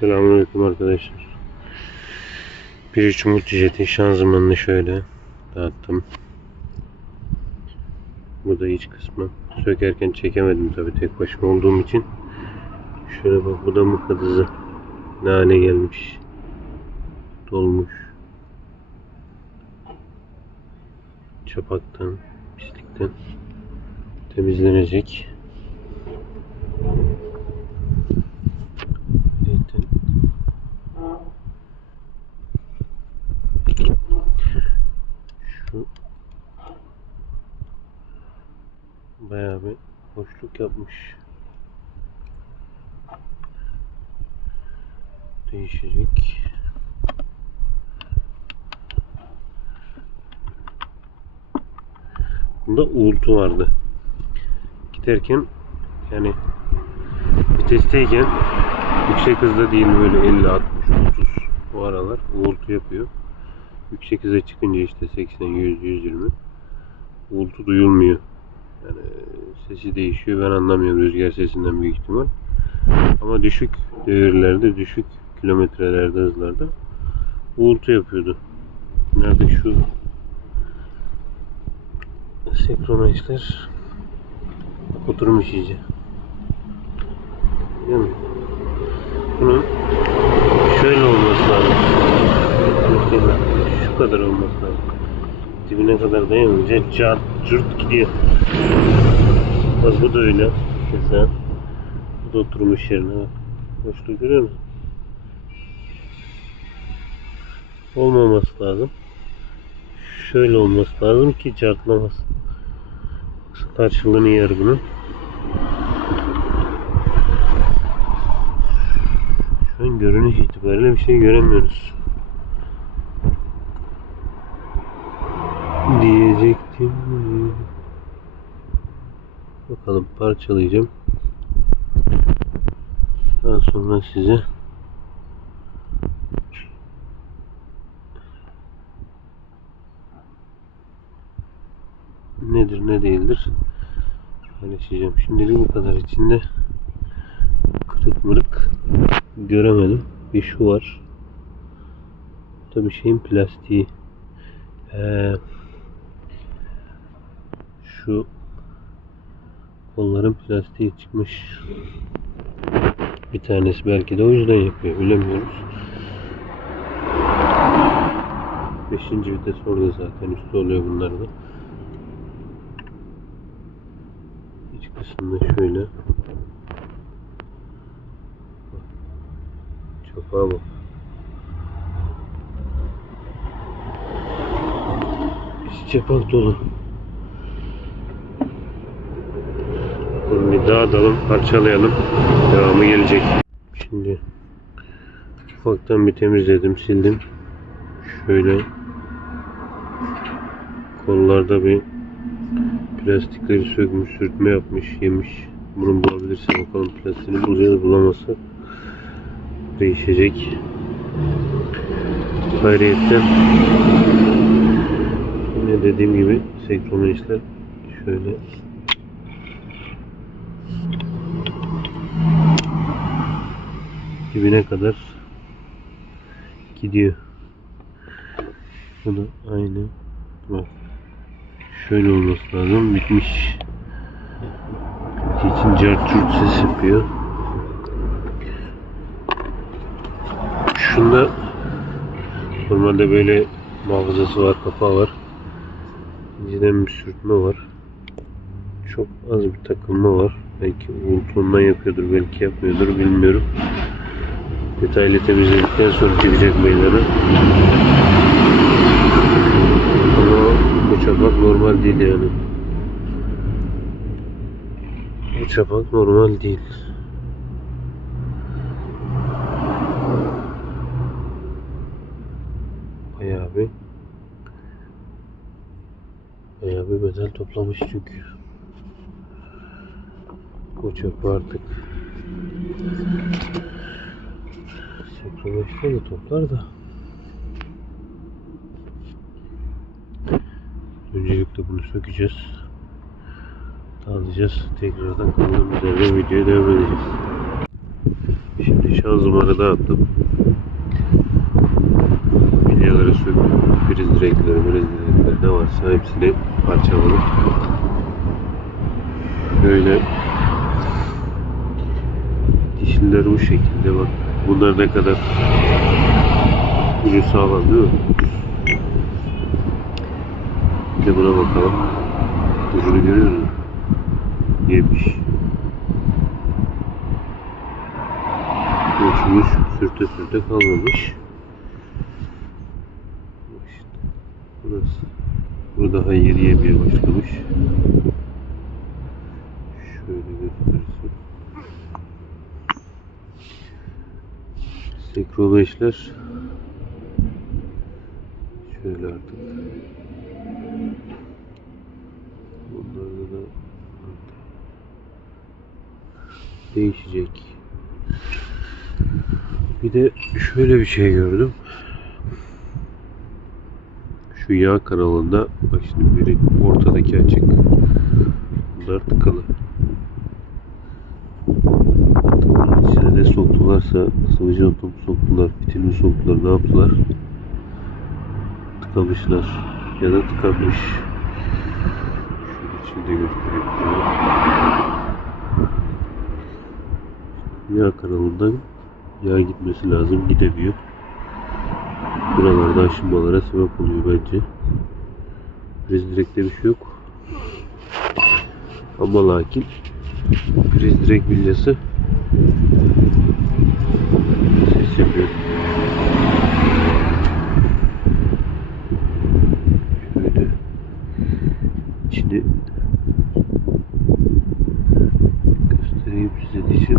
Selamünaleyküm arkadaşlar. Bir üç multijetin şanzımanını şöyle dağıttım. Bu da iç kısmı. Sökerken çekemedim tabi tek başıma olduğum için. Şöyle bak bu da mıknatısı. Ne hale gelmiş. Dolmuş. Çapaktan, pislikten temizlenecek. Zaten şu bayağı bir hoşluk yapmış. Değişecek. Bunda uğultu vardı. Giderken yani vitesteyken yüksek hızda değil böyle 50 60 30 o aralar uğultu yapıyor. Yüksek hıza çıkınca işte 80 100 120 uğultu duyulmuyor. Yani sesi değişiyor ben anlamıyorum rüzgar sesinden büyük ihtimal. Ama düşük devirlerde düşük kilometrelerde hızlarda uğultu yapıyordu. Nerede şu senkronizeler oturmuş iyice. Değil mi? Bunun şöyle olması lazım. Şu kadar olması lazım. Dibine kadar dayamayınca cart cırt gidiyor. Bak bu da öyle. Mesela bu da oturmuş yerine bak. Boşluğu görüyor musun? Olmaması lazım. Şöyle olması lazım ki cartlamasın. Karşılığını yer bunun. Şu an görünüş itibariyle bir şey göremiyoruz. Diyecektim. Bakalım parçalayacağım. Daha sonra size nedir ne değildir paylaşacağım. Şimdilik bu kadar içinde kırık mırık göremedim. Bir şu var. Tabi şeyin plastiği. Ee, şu kolların plastiği çıkmış. Bir tanesi belki de o yüzden yapıyor. Bilemiyoruz. Beşinci vites orada zaten üstü oluyor bunlarda. İç kısmında şöyle. Çapağa bak. İç çapak dolu. Bakalım bir dağıtalım, parçalayalım. Devamı gelecek. Şimdi ufaktan bir temizledim, sildim. Şöyle kollarda bir plastikleri sökmüş, sürtme yapmış, yemiş. Bunu bulabilirse bakalım plastiğini bulacağız, bulamazsak değişecek. Hayriyetten yine dediğim gibi senkronistler şöyle dibine kadar gidiyor. Bu da aynı. Bak. Şöyle olması lazım. Bitmiş. için cart ses yapıyor. Şunda normalde böyle muhafazası var, kapağı var. İnciden bir sürtme var. Çok az bir takılma var. Belki uğultuğundan yapıyordur, belki yapmıyordur bilmiyorum. Detaylı temizledikten sonra çıkacak meydana. Ama bu çapak normal değil yani. Bu çapak normal değil. Bayağı bir bayağı bir bedel toplamış çünkü. Bu çöpü artık Senkronlaşta da toplar da Öncelikle bunu sökeceğiz. Dağılacağız. Tekrardan kaldığımız yerden videoya devam edeceğiz. Şimdi şanzımanı dağıttım. Bilyaları söktüm. Priz direkleri, priz direkleri ne varsa hepsini parçaladım. Şöyle dişliler bu şekilde bak. Bunlar ne kadar ucu sağlam değil mi? Bir de buna bakalım. Ucunu görüyor musun? Yemiş. Uçmuş, sürte sürte kalmamış. İşte burası. Bu daha yeni yemeye başlamış. Şöyle gösterirsem. Sekromeşler şöyle artık bunlarda da değişecek. Bir de şöyle bir şey gördüm. Şu yağ kanalında bak şimdi biri ortadaki açık. Bunlar tıkalı. İçine ne soktularsa sıvıcı otom soktular, fitil mi soktular, ne yaptılar? Tıkamışlar ya da tıkanmış. Şöyle içinde göstereyim. Yağ kanalından yağ gitmesi lazım, gidemiyor. Buralarda aşınmalara sebep oluyor bence. Priz direkte bir şey yok. Ama lakin priz direk bilyası ses yapıyor. Şöyle içini göstereyim size dişin.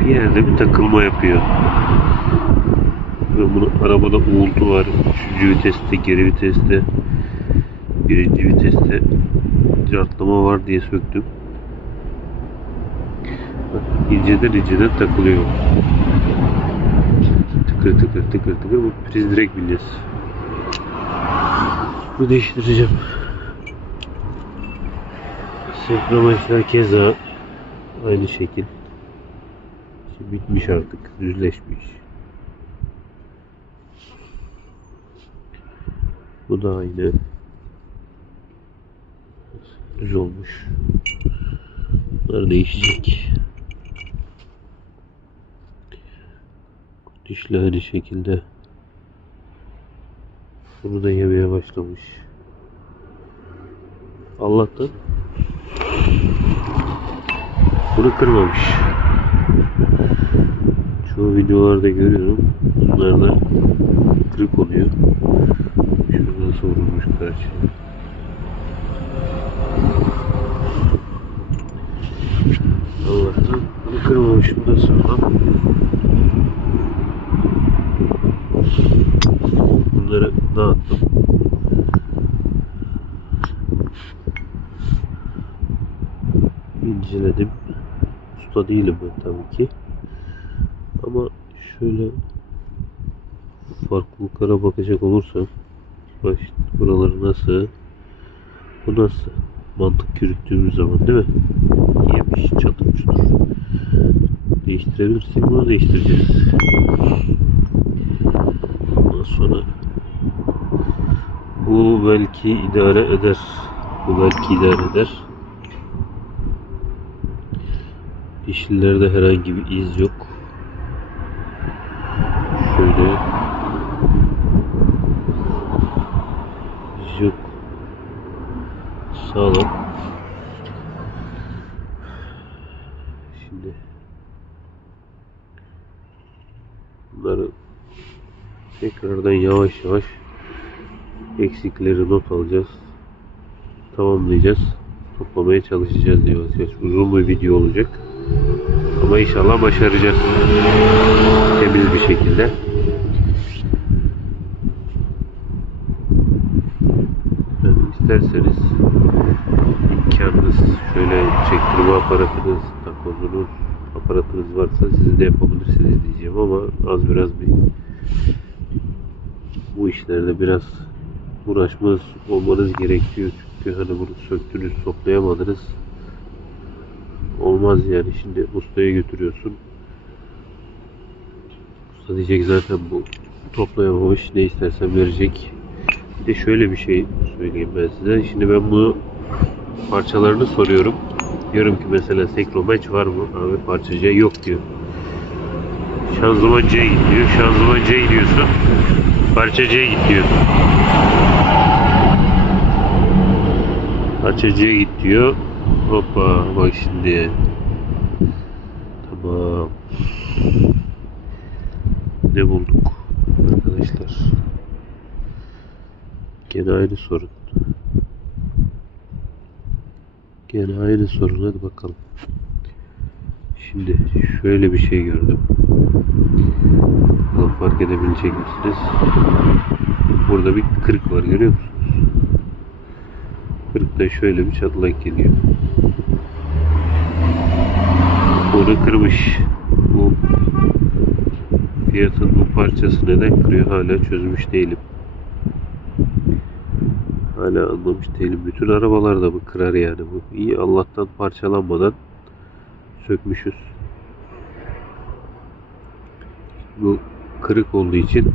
Bir yerde bir takılma yapıyor. Ve bunun arabada uğultu var. Üçüncü viteste, geri viteste, birinci viteste cartlama var diye söktüm. İnceden inceden takılıyor. Tıkır tıkır tıkır tıkır. Bu priz direkt bilyası. Bu değiştireceğim. Senkromajlar keza aynı şekil. Şimdi bitmiş artık. Düzleşmiş. Bu da aynı. Düz olmuş. Bunlar değişecek. Dişli aynı şekilde. Bunu da yemeye başlamış. Allah'tan bunu kırmamış. Çoğu videolarda görüyorum. Bunlar da kırık oluyor. Şuradan sorulmuş karşı. Allah'tan bunu kırmamış. Bu da sağlam. Bunları dağıttım. İnceledim. Usta değilim ben tabii ki. Ama şöyle farklılıklara bakacak olursam işte buraları nasıl bu nasıl mantık yürüttüğümüz zaman değil mi? Yemiş çatır çutur. Değiştirebilirsin bunu değiştireceğiz. Ondan sonra bu belki idare eder. Bu belki idare eder. Dişlilerde herhangi bir iz yok. Şöyle iz yok. Sağlam. Şimdi bunları tekrardan yavaş yavaş eksikleri not alacağız. Tamamlayacağız. Toplamaya çalışacağız diyoruz. Uzun bir video olacak. Ama inşallah başaracağız. Temiz bir şekilde. Yani isterseniz imkanınız şöyle çektirme aparatınız, takozunuz, aparatınız varsa siz de yapabilirsiniz diyeceğim ama az biraz bir bu işlerde biraz uğraşmanız olmanız gerekiyor çünkü hani bunu söktünüz toplayamadınız olmaz yani şimdi ustaya götürüyorsun Usta diyecek zaten bu toplayamamış ne istersen verecek. Bir de şöyle bir şey söyleyeyim ben size. Şimdi ben bu parçalarını soruyorum. Diyorum ki mesela sekromeç var mı? Abi parça yok diyor. Şanzıman C git diyor. Şanzıman C gidiyorsun. Parça C git diyor. C'ye git diyor. Hoppa bak şimdi. Tamam. Ne bulduk arkadaşlar? Gene aynı sorun. Gene aynı sorun hadi bakalım. Şimdi şöyle bir şey gördüm. Bakalım fark edebilecek misiniz? Burada bir kırık var görüyor musunuz? Kırıkta şöyle bir çatlak geliyor. Bunu kırmış. Bu fiyatın bu parçası neden kırıyor hala çözmüş değilim. Hala anlamış değilim. Bütün arabalarda bu kırar yani bu. İyi Allah'tan parçalanmadan sökmüşüz. Bu kırık olduğu için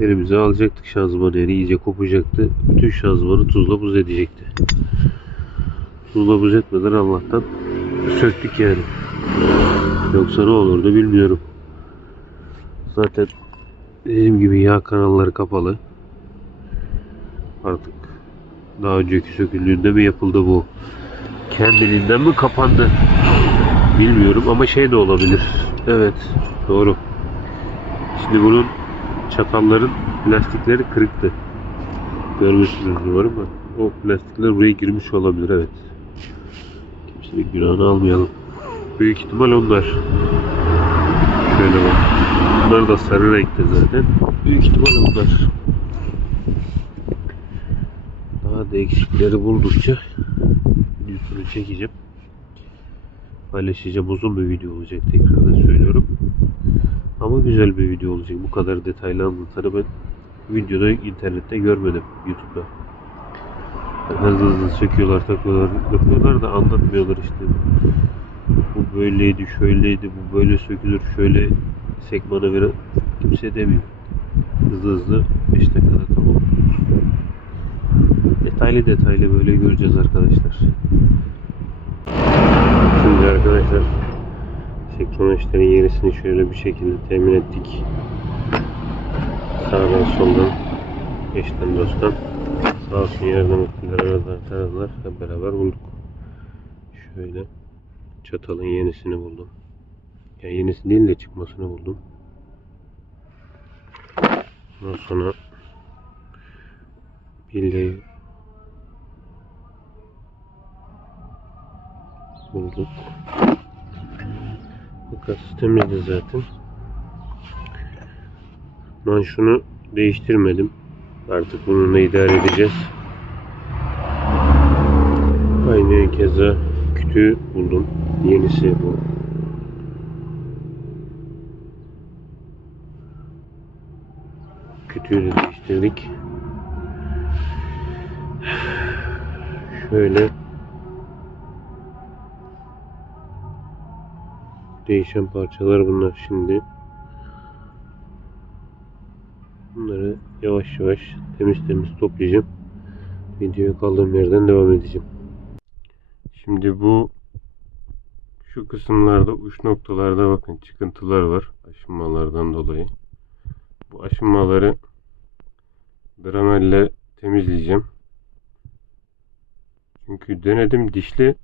elimize alacaktık şanzımanı yani iyice kopacaktı. Bütün şanzımanı tuzla buz edecekti. Tuzla buz etmeden Allah'tan söktük yani. Yoksa ne olurdu bilmiyorum. Zaten dediğim gibi yağ kanalları kapalı. Artık daha önceki söküldüğünde mi yapıldı bu? Kendiliğinden mi kapandı? Bilmiyorum ama şey de olabilir. Evet doğru. Şimdi bunun çatalların plastikleri kırıktı. Görmüşsünüz umarım ama o plastikler buraya girmiş olabilir evet. Kimsenin günahını almayalım. Büyük ihtimal onlar. Şöyle bak. Bunlar da sarı renkte zaten. Büyük ihtimal onlar. Daha da eksikleri buldukça videosunu çekeceğim. Paylaşacağım. Uzun bir video olacak söylüyorum. Ama güzel bir video olacak. Bu kadar detaylı anlatanı ben videoda internette görmedim. YouTube'da. Yani hızlı hızlı söküyorlar, takıyorlar, yapıyorlar da anlatmıyorlar işte. Bu böyleydi, şöyleydi, bu böyle sökülür, şöyle sekmana göre kimse demiyor. Hızlı hızlı 5 dakikada tamam. Detaylı detaylı böyle göreceğiz arkadaşlar. Şimdi arkadaşlar sektromeşlerin yerisini şöyle bir şekilde temin ettik. Sağdan soldan eşten dosttan sağ olsun yardım ettiler aradılar taradılar hep beraber bulduk. Şöyle çatalın yenisini buldum. Yani yenisi değil de çıkmasını buldum. Ondan sonra bilyayı bulduk. Makas temizdi zaten. Ben şunu değiştirmedim. Artık bununla idare edeceğiz. Aynı keza kütüğü buldum. Yenisi bu. Kütüğü de değiştirdik. Şöyle değişen parçalar bunlar şimdi. Bunları yavaş yavaş temiz temiz toplayacağım. Videoya kaldığım yerden devam edeceğim. Şimdi bu şu kısımlarda uç noktalarda bakın çıkıntılar var aşınmalardan dolayı. Bu aşınmaları dramelle temizleyeceğim. Çünkü denedim dişli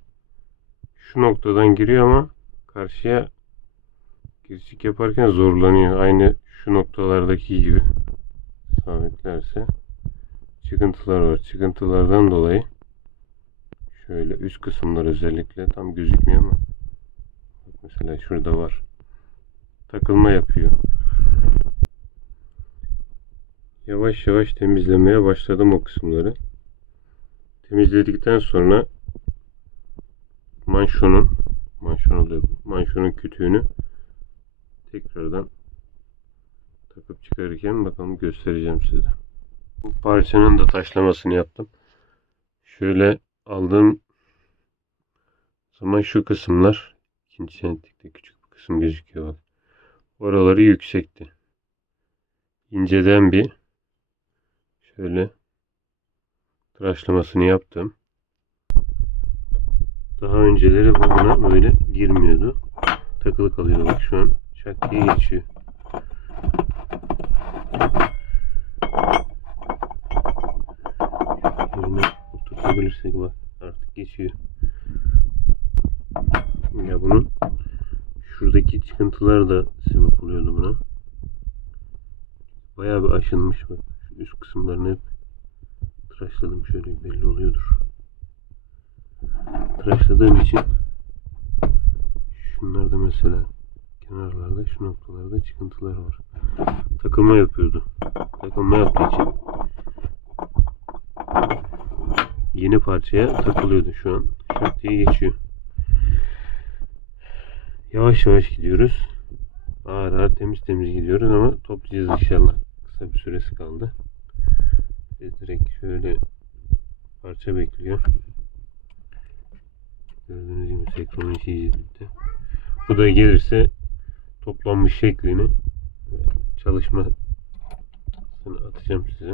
şu noktadan giriyor ama karşıya girişik yaparken zorlanıyor. Aynı şu noktalardaki gibi sabitlerse çıkıntılar var. Çıkıntılardan dolayı şöyle üst kısımlar özellikle tam gözükmüyor ama mesela şurada var. Takılma yapıyor. Yavaş yavaş temizlemeye başladım o kısımları. Temizledikten sonra manşonun manşonu da manşonun kütüğünü tekrardan takıp çıkarırken bakalım göstereceğim size. Bu parçanın da taşlamasını yaptım. Şöyle aldığım zaman şu kısımlar ikinci sentikte küçük bir kısım gözüküyor bak. Oraları yüksekti. İnceden bir şöyle tıraşlamasını yaptım. Daha önceleri bu buna böyle girmiyordu. Takılı kalıyordu bak şu an şak diye geçiyor. Yerine oturtabilirsek bak artık geçiyor. Ya bunun şuradaki çıkıntılar da sebep oluyordu buna. Bayağı bir aşınmış bak. Üst kısımlarını hep tıraşladım şöyle belli oluyordur. Tıraşladığım için şunlarda mesela kenarlarda şu noktalarda çıkıntılar var. Takılma yapıyordu. Takılma yaptığı için yeni parçaya takılıyordu şu an. Şak diye geçiyor. Yavaş yavaş gidiyoruz. Ağır ağır temiz temiz gidiyoruz ama toplayacağız inşallah. Kısa bir süresi kaldı. Biz direkt şöyle parça bekliyor. Gördüğünüz gibi sekronun içi iyice bitti. Bu da gelirse toplanmış şeklini çalışma atacağım size.